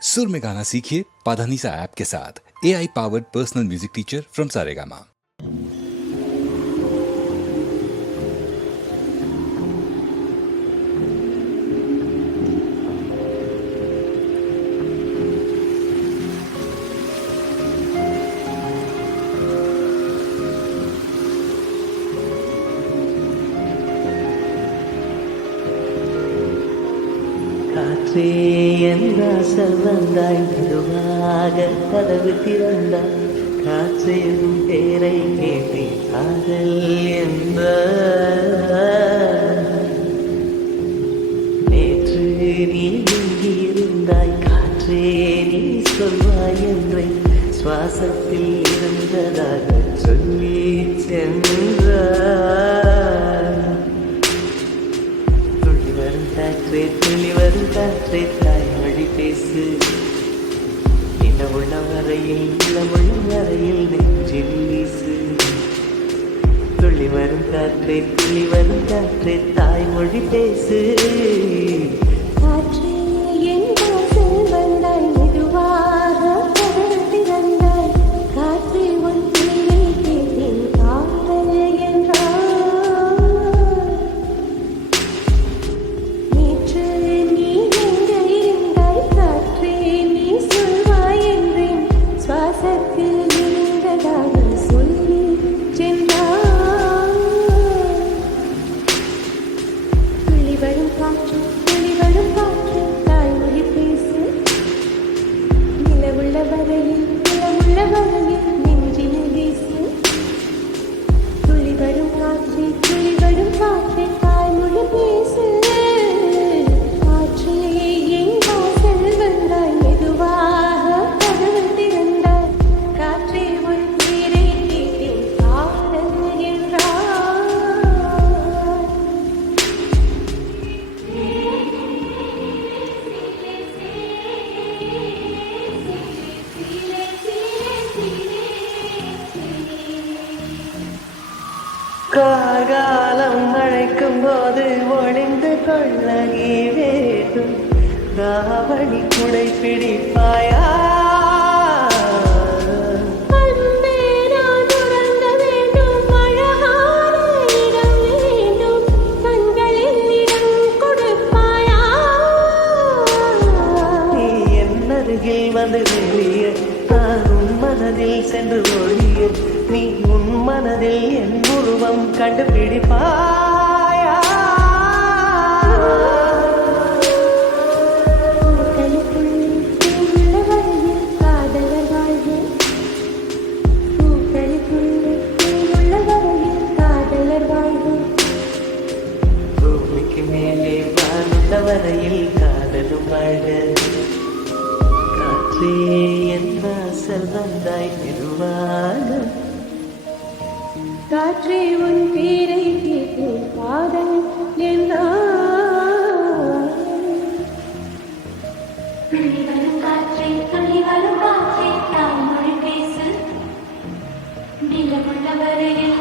सुर में गाना सीखिए पाधानीसा ऐप के साथ। AI powered personal music teacher from Saregama. காற்றே என் வாசல் வந்தாய், மெதுவாக கதவு திறந்தாய். காற்றே உன் பேரை கேட்டேன், காதல் என்ற நேற்று நீ எங்கிருந்தாய். காற்றே நீ சொல்வாய் என்றேன், சுவாசத்தில் இருந்ததாக சொல்லி சென்றாய். காற்றே துளி வரும் காற்றே தாய்மொழி பேசு. நிலவுள்ள வரையில் நெஞ்சில் வீசு. துளி வரும் காற்றே தாய்மொழி பேசு. காற்றே என் வாசல் வந்தாய், மெதுவாக கதவு திறந்தாய். காற்றே உன் பேரை கேட்டேன், காதல் என்றாய். நேற்று நீ எங்கே இருந்தாய். காற்றே நீ சொல்வாய் என்றேன், சுவாசத்தில் இருந்ததாக சொல்லி சென்றாய். துளி வரும் காற்று தாய்மொழி பேசு. நிலவுள்ள வரையில் நெஞ்சினில் வீசு. துளி வரும் காற்றே தாய்மொழி பேசு. காற்றே என் வாசல் வந்தாய், மெதுவாக கதவு திறந்தாய். காற்றே உன் பேரை கேட்டேன், காதல் என்றாய். கார்காலம் அழைக்கும் போது ஒளிந்து கொள்ள நீ வேண்டும். தாவணி குடை பிடிப்பாயா? அன்பே நான் உறங்க வேண்டும், அழகான இடம் வேண்டும். கண்களில் இடம் கொடுப்பாயா? நீ என் அருகில் வந்து வெளிய, நான் உன் மனதில் சென்று ஒழிய. நீ உன் மனதில் என் உருவம் கண்டுபிடிப்பாயா? பூக்களுக்குள்ளே உள்ள வரையில் காதலர் வாழ்வு. பூக்களுக்குள்ளே உள்ள வரையில் காதலர் வாழ்வு. பூமிக்கு மேலே வாழ்ந்த வரையில் காதலும் வாழ. காற்றே என் வாசல் வந்தாய், மெதுவாக. காற்றே உன் பேரை கேட்டேன், காதல் என்றாய். துளி வரும் காற்றே தாய்மொழி பேசு. நிலவுள்ள வரையில்